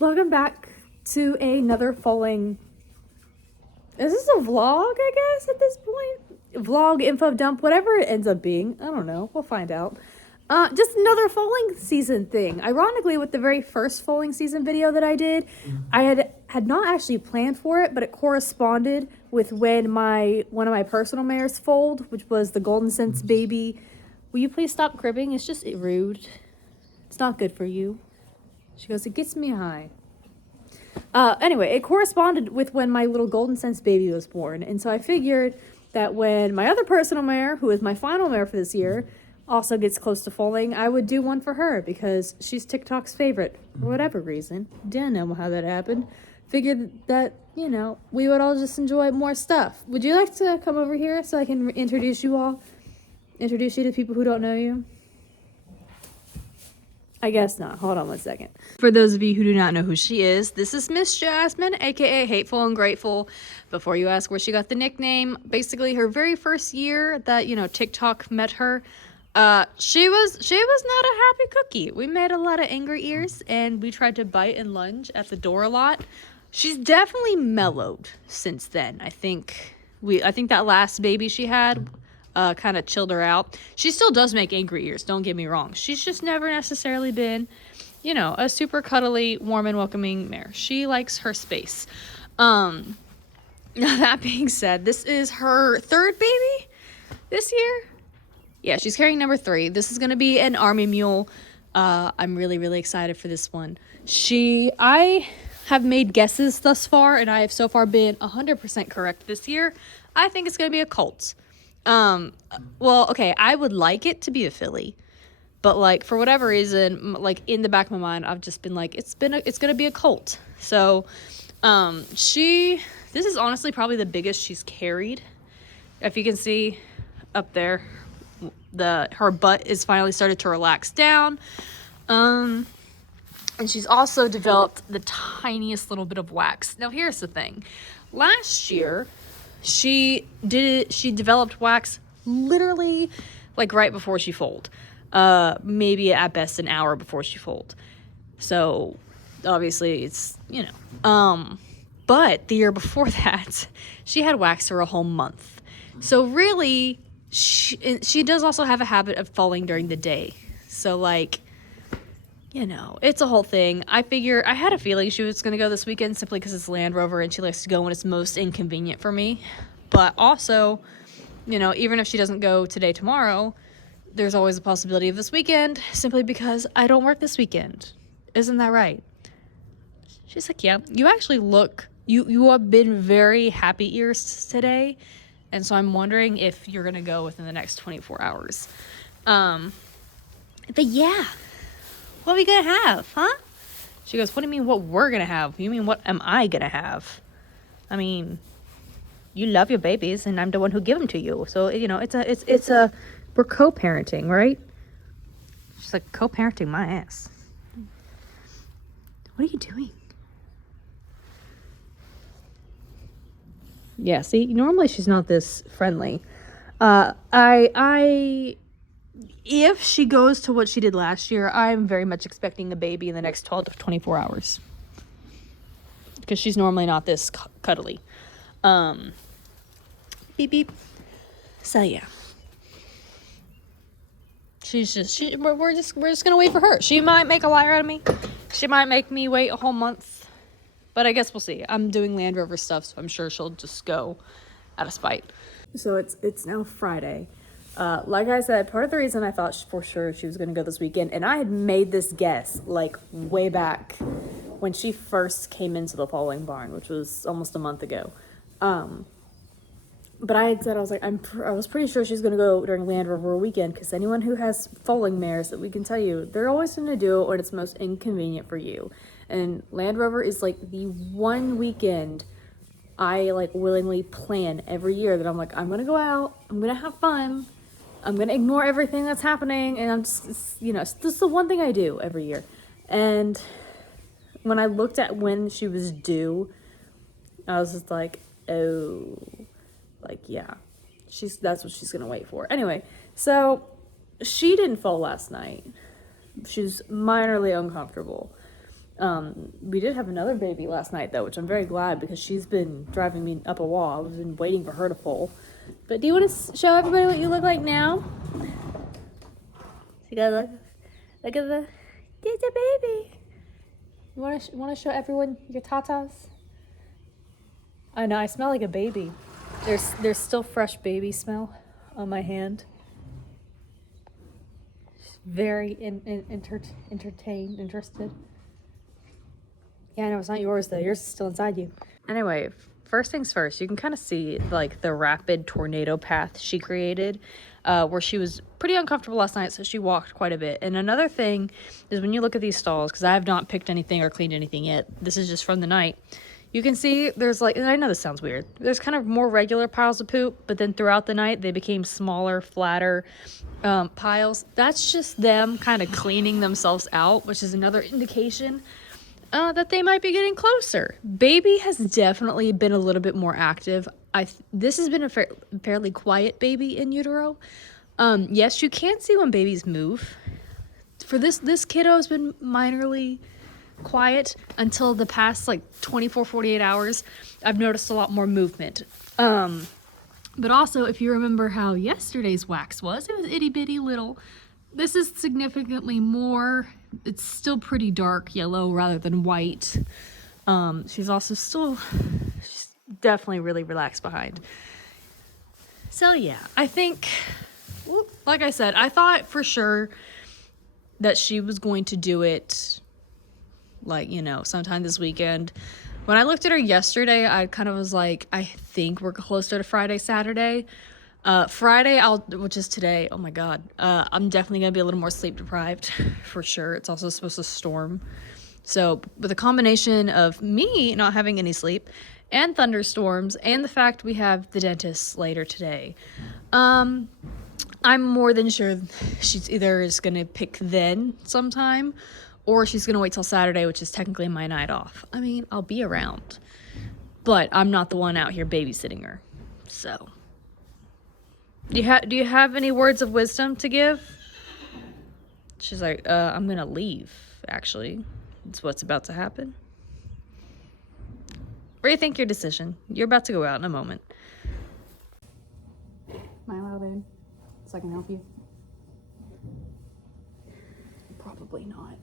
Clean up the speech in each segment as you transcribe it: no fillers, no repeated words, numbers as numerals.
Welcome back to another foaling. Is this a vlog, I guess, at this point? Vlog, info dump, whatever it ends up being. I don't know. We'll find out. Just another foaling season thing. Ironically, with the very first foaling season video that I did, I had not actually planned for it, but it corresponded with when one of my personal mares foaled, which was the Golden Sense baby. Will you please stop cribbing? It's just rude. It's not good for you. She goes, it gets me high. Anyway, it corresponded with when my little Golden Sense baby was born. And so I figured that when my other personal mare, who is my final mare for this year, also gets close to foaling, I would do one for her because she's TikTok's favorite for whatever reason. Didn't know how that happened. Figured that, we would all just enjoy more stuff. Would you like to come over here so I can introduce you all? Introduce you to people who don't know you? I guess not. Hold on one second. For those of you who do not know who she is, this is Miss Jasmine, aka Hateful and Grateful. Before you ask where she got the nickname, basically her very first year that, TikTok met her, she was not a happy cookie. We made a lot of angry ears and we tried to bite and lunge at the door a lot. She's definitely mellowed since then. I think that last baby she had kind of chilled her out. She still does make angry ears, don't get me wrong. She's just never necessarily been, a super cuddly, warm and welcoming mare. She likes her space. Now that being said, this is her third baby this year. Yeah, she's carrying number 3. This is going to be an army mule. I'm really, really excited for this one. I have made guesses thus far, and I have so far been 100% correct this year. I think it's going to be a colt. Well, okay, I would like it to be a filly, but for whatever reason, in the back of my mind, I've just been it's gonna be a colt. So, this is honestly probably the biggest she's carried. If you can see up there, her butt is finally started to relax down. And she's also developed the tiniest little bit of wax. Now, here's the thing. Last year, she developed wax literally right before she foaled. Maybe at best an hour before she foaled. So obviously it's, but the year before that, she had wax for a whole month. So really, she does also have a habit of falling during the day. So it's a whole thing. I had a feeling she was going to go this weekend simply because it's Land Rover and she likes to go when it's most inconvenient for me. But also, even if she doesn't go today, tomorrow, there's always a possibility of this weekend simply because I don't work this weekend. Isn't that right? She's like, yeah, you actually you have been very happy ears today. And so I'm wondering if you're going to go within the next 24 hours. But yeah. What are we gonna have, huh? She goes, what do you mean what we're gonna have? You mean what am I gonna have? I mean, you love your babies and I'm the one who give them to you. So, we're co-parenting, right? She's like, co-parenting my ass. What are you doing? Yeah, see, normally she's not this friendly. If she goes to what she did last year, I'm very much expecting a baby in the next 12 to 24 hours. Because she's normally not this cuddly. Beep, beep. So, yeah. We're just going to wait for her. She might make a liar out of me. She might make me wait a whole month. But I guess we'll see. I'm doing Land Rover stuff, so I'm sure she'll just go out of spite. So, it's now Friday. Like I said, part of the reason I thought for sure she was going to go this weekend, and I had made this guess way back when she first came into the foaling barn, which was almost a month ago. But I had said, I was pretty sure she's going to go during Land Rover weekend, because anyone who has foaling mares, that we can tell you, they're always going to do it when it's most inconvenient for you. And Land Rover is the one weekend I willingly plan every year that I'm I'm going to go out, I'm going to have fun. I'm going to ignore everything that's happening, and I'm just, this is the one thing I do every year. And when I looked at when she was due, I was just oh, yeah, that's what she's going to wait for. Anyway, so she didn't fall last night. She's minorly uncomfortable. We did have another baby last night though, which I'm very glad because she's been driving me up a wall. I've been waiting for her to foal. But do you want to show everybody what you look like now? You gotta look at the, there's a baby. You want to show everyone your tatas? I know, I smell like a baby. There's still fresh baby smell on my hand. Very interested. Yeah, I know it's not yours though. Yours is still inside you. Anyway, first things first, you can kind of see like the rapid tornado path she created, where she was pretty uncomfortable last night, so she walked quite a bit. And another thing is when you look at these stalls, because I have not picked anything or cleaned anything yet, this is just from the night, you can see there's like, and I know this sounds weird, there's kind of more regular piles of poop, but then throughout the night they became smaller, flatter piles. That's just them kind of cleaning themselves out, which is another indication that they might be getting closer. Baby has definitely been a little bit more active. This has been a fairly quiet baby in utero. Yes, you can see when babies move. For this kiddo has been minorly quiet until the past like 48 hours. I've noticed a lot more movement. But also, if you remember how yesterday's wax was, it was itty bitty little. This is significantly more. It's still pretty dark yellow rather than white. She's definitely really relaxed behind. So yeah, I think, like I said, I thought for sure that she was going to do it like, sometime this weekend. When I looked at her yesterday, I kind of was like, I think we're closer to Friday, Saturday. Friday, which is today, oh my god, I'm definitely gonna be a little more sleep deprived for sure. It's also supposed to storm, so with a combination of me not having any sleep and thunderstorms and the fact we have the dentist later today, I'm more than sure she's either is gonna pick then sometime or she's gonna wait till Saturday, which is technically my night off. I mean, I'll be around, but I'm not the one out here babysitting her. So do you have any words of wisdom to give? She's like, I'm gonna leave, actually. It's what's about to happen. Rethink your decision. You're about to go out in a moment. Am I allowed in so I can help you? Probably not.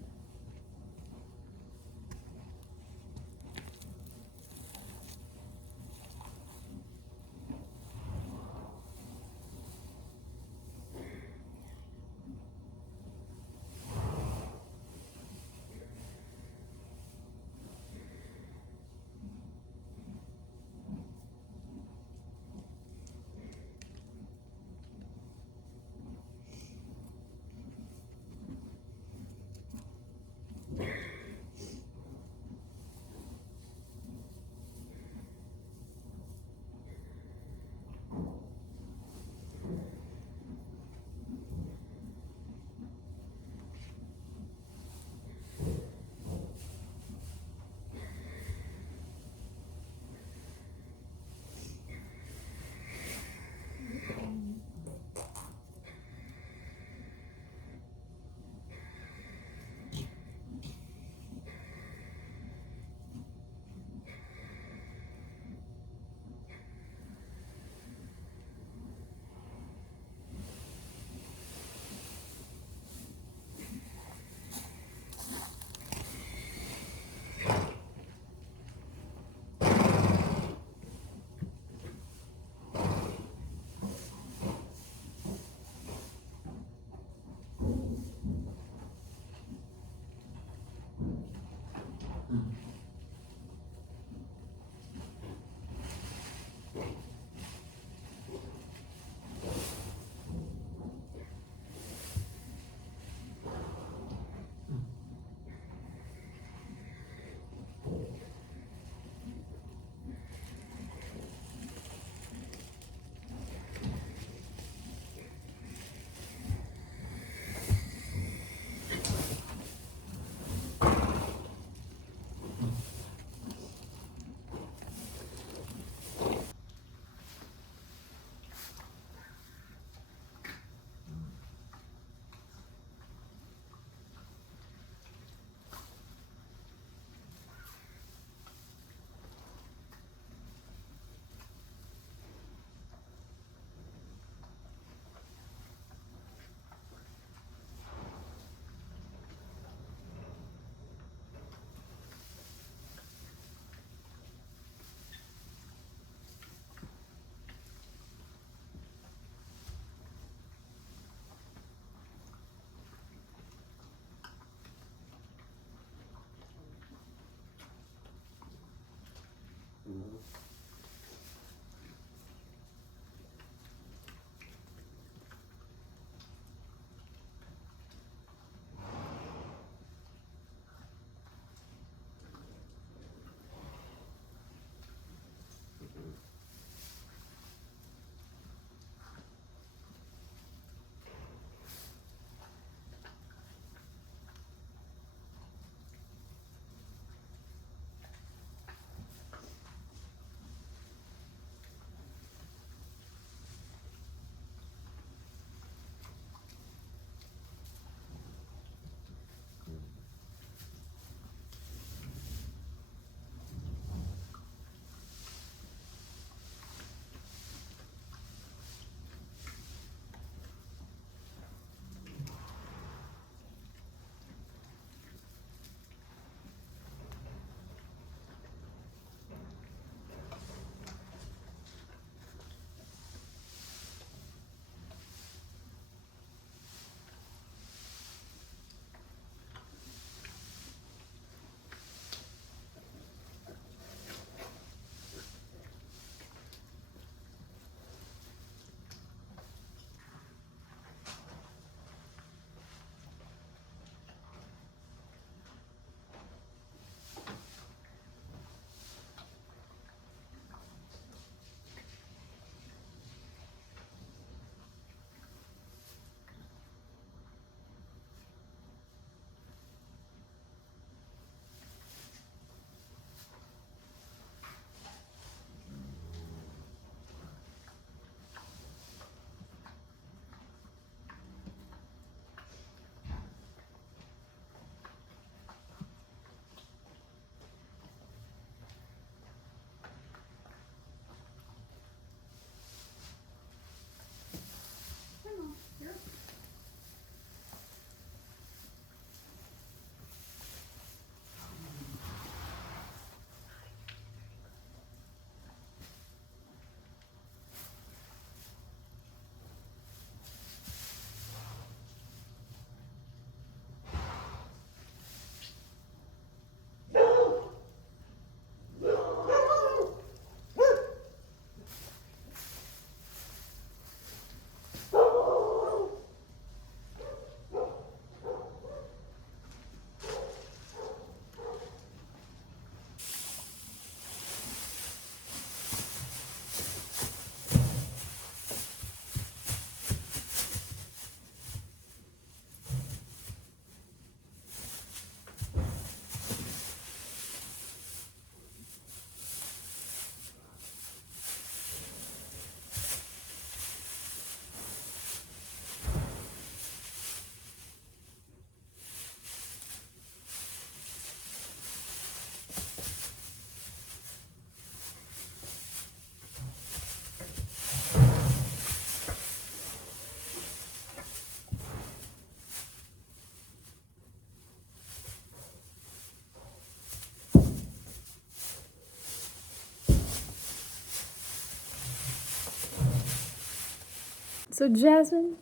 So Jasmine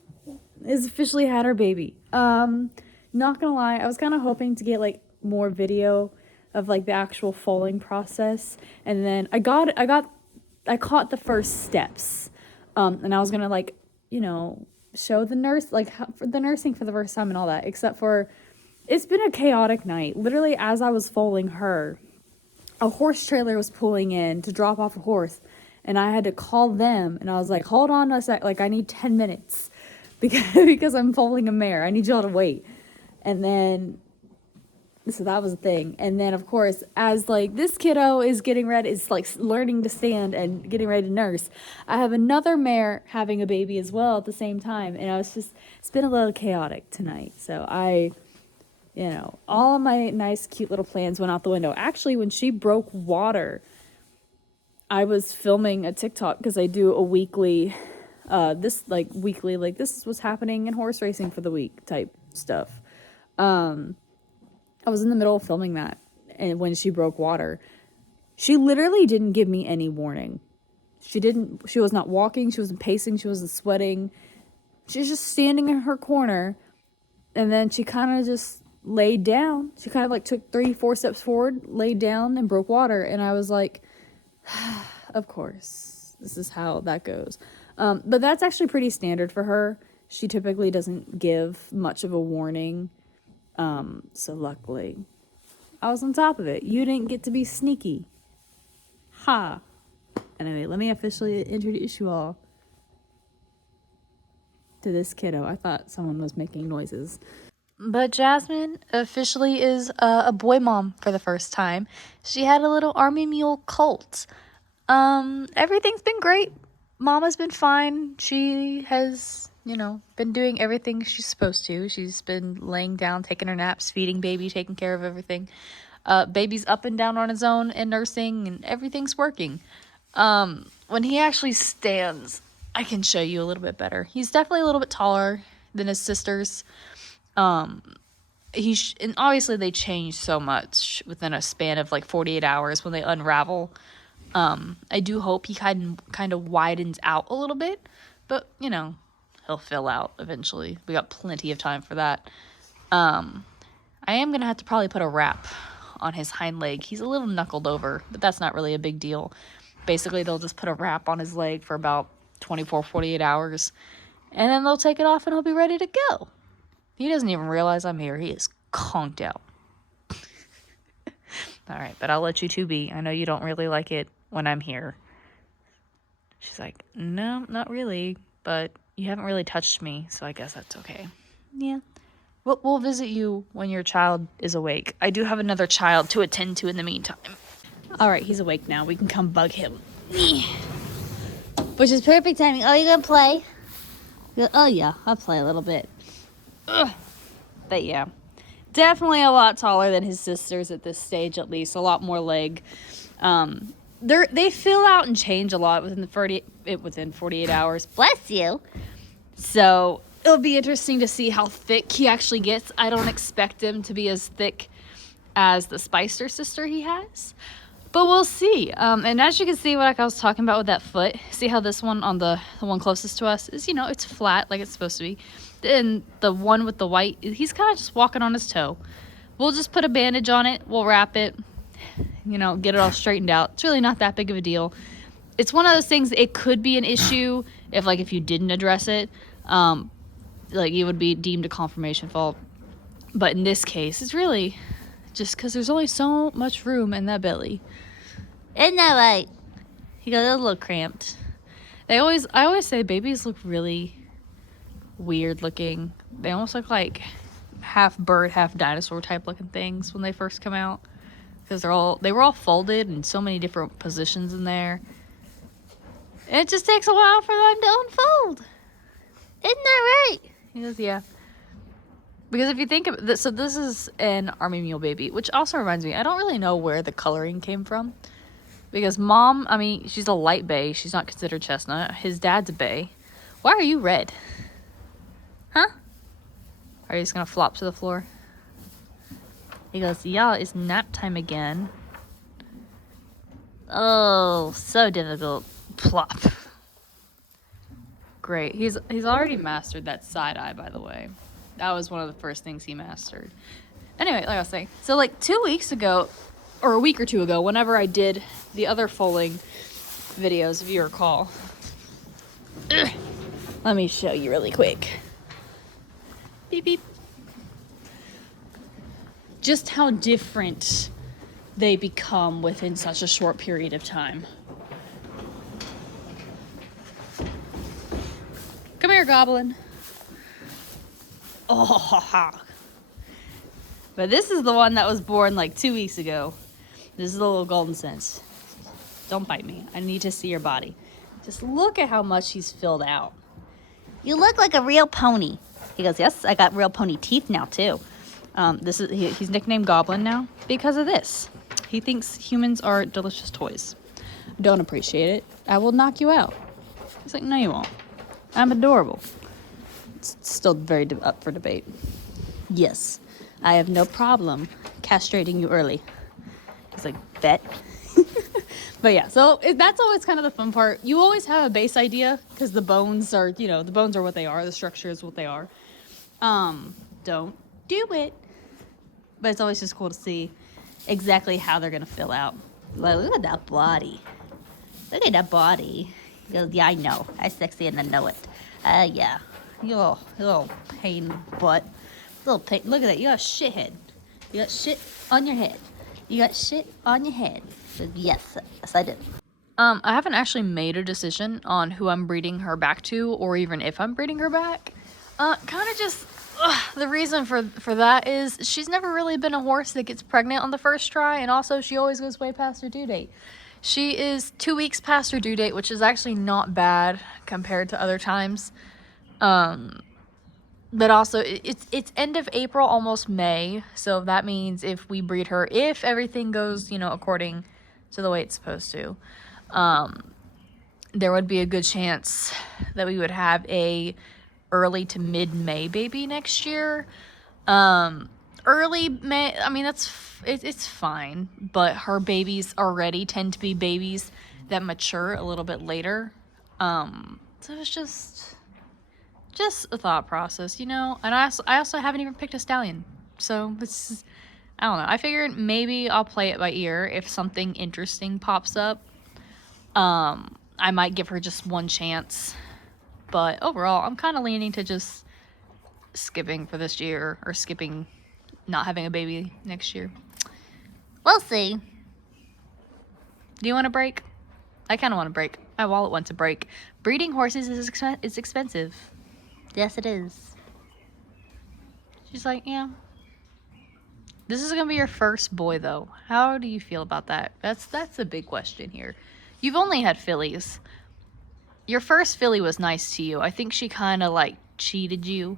has officially had her baby. Not gonna lie, I was kind of hoping to get like more video of like the actual foaling process, and then I caught the first steps, and I was gonna like, you know, show the nurse like for the nursing for the first time and all that. Except for, it's been a chaotic night. Literally, as I was foaling her, a horse trailer was pulling in to drop off a horse, and I had to call them, and I was like, hold on a sec, like I need 10 minutes because I'm foaling a mare. I need y'all to wait. And then, so that was the thing. And then, of course, as like this kiddo is getting ready, is like learning to stand and getting ready to nurse, I have another mare having a baby as well at the same time. And it's been a little chaotic tonight. So you know, all of my nice, cute little plans went out the window. Actually, when she broke water, I was filming a TikTok because I do a weekly, this is what's happening in horse racing for the week type stuff. I was in the middle of filming that, and when she broke water, she literally didn't give me any warning. She was not walking, she wasn't pacing, she wasn't sweating. She was just standing in her corner, and then she kind of just laid down. She kind of like took 3-4 steps forward, laid down, and broke water. And I was like, of course, this is how that goes. But that's actually pretty standard for her. She typically doesn't give much of a warning. So luckily, I was on top of it. You didn't get to be sneaky. Ha! Anyway, let me officially introduce you all to this kiddo. I thought someone was making noises. But Jasmine officially is a boy mom for the first time. She had a little army mule colt. Everything's been great. Mama's been fine. She has, you know, been doing everything she's supposed to. She's been laying down, taking her naps, feeding baby, taking care of everything. Baby's up and down on his own and nursing, and everything's working. When he actually stands, I can show you a little bit better. He's definitely a little bit taller than his sisters. And obviously they change so much within a span of like 48 hours when they unravel. I do hope he kind of widens out a little bit, but you know, he'll fill out eventually. We got plenty of time for that. I am gonna have to probably put a wrap on his hind leg. He's a little knuckled over, but that's not really a big deal. Basically, they'll just put a wrap on his leg for about 48 hours, and then they'll take it off and he'll be ready to go. He doesn't even realize I'm here. He is conked out. All right, but I'll let you two be. I know you don't really like it when I'm here. She's like, no, not really, but you haven't really touched me, so I guess that's okay. Yeah. We'll visit you when your child is awake. I do have another child to attend to in the meantime. All right, he's awake now. We can come bug him. Which is perfect timing. Oh, you gonna play? Oh, yeah, I'll play a little bit. Ugh. But yeah, definitely a lot taller than his sisters at this stage, at least. A lot more leg. They fill out and change a lot within 48 hours. Bless you. So it'll be interesting to see how thick he actually gets. I don't expect him to be as thick as the Spicer sister he has, but we'll see. And as you can see, what I was talking about with that foot, see how this one on the one closest to us is, you know, it's flat like it's supposed to be. And the one with the white, he's kind of just walking on his toe. We'll just put a bandage on it. We'll wrap it, you know, get it all straightened out. It's really not that big of a deal. It's one of those things, it could be an issue if you didn't address it. Like, it would be deemed a confirmation fault. But in this case, it's really just because there's only so much room in that belly. Isn't that right? He got a little cramped. I always say babies look really weird looking. They almost look like half bird, half dinosaur type looking things when they first come out. Because they were all folded in so many different positions in there. And it just takes a while for them to unfold. Isn't that right? He goes, yeah. Because if you think of this, so this is an Army Mule baby, which also reminds me, I don't really know where the coloring came from. Because mom, I mean, she's a light bay. She's not considered chestnut. His dad's a bay. Why are you red? Huh? Are you just going to flop to the floor? He goes, yeah, it's nap time again. Oh, so difficult. Plop. great. He's already mastered that side eye, by the way. That was one of the first things he mastered. Anyway, like I was saying, so like 2 weeks ago, or a week or two ago, whenever I did the other foaling videos, if you recall. Ugh. Let me show you really quick. Beep, beep. Just how different they become within such a short period of time. Come here, Goblin. Oh, but this is the one that was born like 2 weeks ago. This is the little golden sense. Don't bite me. I need to see your body. Just look at how much he's filled out. You look like a real pony. He goes, yes, I got real pony teeth now too. He's nicknamed Goblin now because of this. He thinks humans are delicious toys. Don't appreciate it. I will knock you out. He's like, no, you won't. I'm adorable. It's still very up for debate. Yes, I have no problem castrating you early. He's like, bet. But yeah, so that's always kind of the fun part. You always have a base idea because the bones are, the bones are what they are. The structure is what they are. Don't do it. But it's always just cool to see exactly how they're going to fill out. Like, look at that body. Look at that body. He goes, yeah, I know. I'm sexy and I know it. Yeah. You little pain butt. Little pain. Look at that. You got a shit head. You got shit on your head. You got shit on your head. Yes, I did. I haven't actually made a decision on who I'm breeding her back to, or even if I'm breeding her back. Kind of just, the reason for that is she's never really been a horse that gets pregnant on the first try, and also she always goes way past her due date. She is 2 weeks past her due date, which is actually not bad compared to other times. But also, it's end of April, almost May, so that means if we breed her, if everything goes, according to the way it's supposed to, there would be a good chance that we would have a early to mid-May baby next year. Early May, I mean, it's fine, but her babies already tend to be babies that mature a little bit later. So it's just a thought process, and I also haven't even picked a stallion, so it's, I don't know. I figured maybe I'll play it by ear. If something interesting pops up, I might give her just one chance. But overall, I'm kind of leaning to just skipping for this year, or skipping not having a baby next year. We'll see. Do you want a break? I kind of want a break. My wallet wants a break. Breeding horses is expensive. Yes, it is. She's like, yeah. This is going to be your first boy, though. How do you feel about that? That's a big question here. You've only had fillies. Your first filly was nice to you. I think she kind of, cheated you.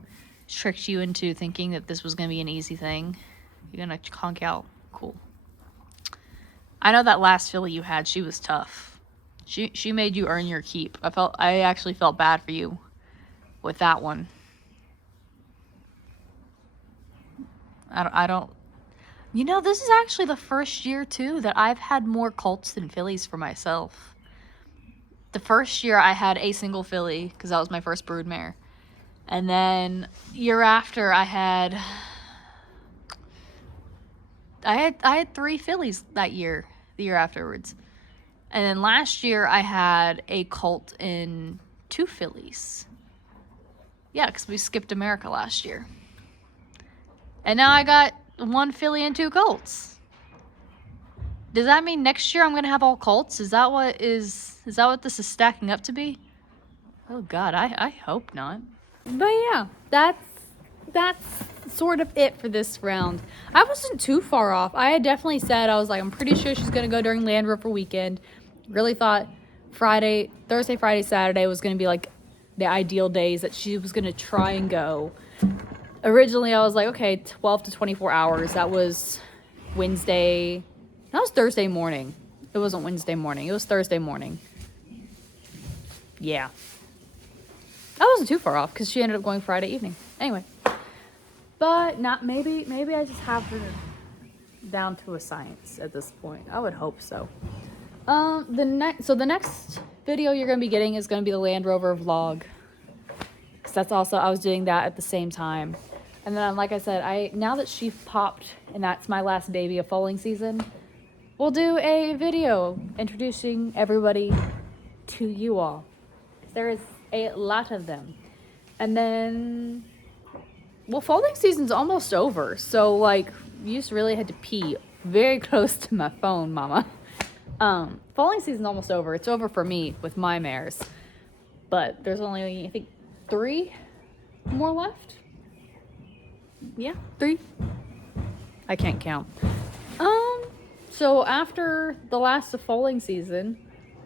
Tricked you into thinking that this was going to be an easy thing. You're going to conk out. Cool. I know that last filly you had, she was tough. She made you earn your keep. I actually felt bad for you with that one. I don't... this is actually the first year, too, that I've had more colts than fillies for myself. The first year I had a single filly, because that was my first broodmare. And then, year after, I had 3 fillies that year, the year afterwards. And then last year, I had a colt and 2 fillies. Yeah, because we skipped America last year. And now I got 1 filly and 2 colts. Does that mean next year I'm gonna have all colts? Is that what this is stacking up to be? Oh God, I hope not. But yeah, that's sort of it for this round. I wasn't too far off. I had definitely said, I was like, I'm pretty sure she's gonna go during Land Rover weekend. Really thought Thursday, Friday, Saturday was gonna be like the ideal days that she was gonna try and go. Originally, I was like, okay, 12 to 24 hours. That was Wednesday. That was Thursday morning. It wasn't Wednesday morning. It was Thursday morning. Yeah. I wasn't too far off because she ended up going Friday evening. Anyway. But maybe I just have her down to a science at this point. I would hope so. The next video you're going to be getting is going to be the Land Rover vlog. because that's also, I was doing that at the same time. And then, like I said, now that she popped and that's my last baby of foaling season, we'll do a video introducing everybody to you all. There is a lot of them. And then, well, foaling season's almost over. So, like, you just really had to pee very close to my phone, mama. Foaling season's almost over. It's over for me with my mares. But there's only, I think, 3 more left. Yeah, 3. I can't count. So after the last of foaling season,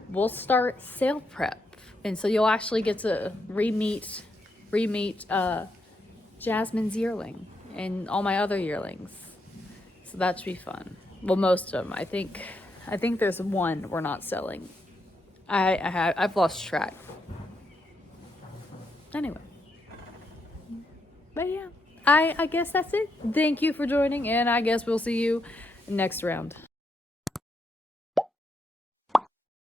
we'll start sale prep. And so you'll actually get to re-meet Jasmine's yearling and all my other yearlings. So that should be fun. Well, most of them. I think there's one we're not selling. I've lost track. Anyway. But yeah, I guess that's it. Thank you for joining, and I guess we'll see you next round.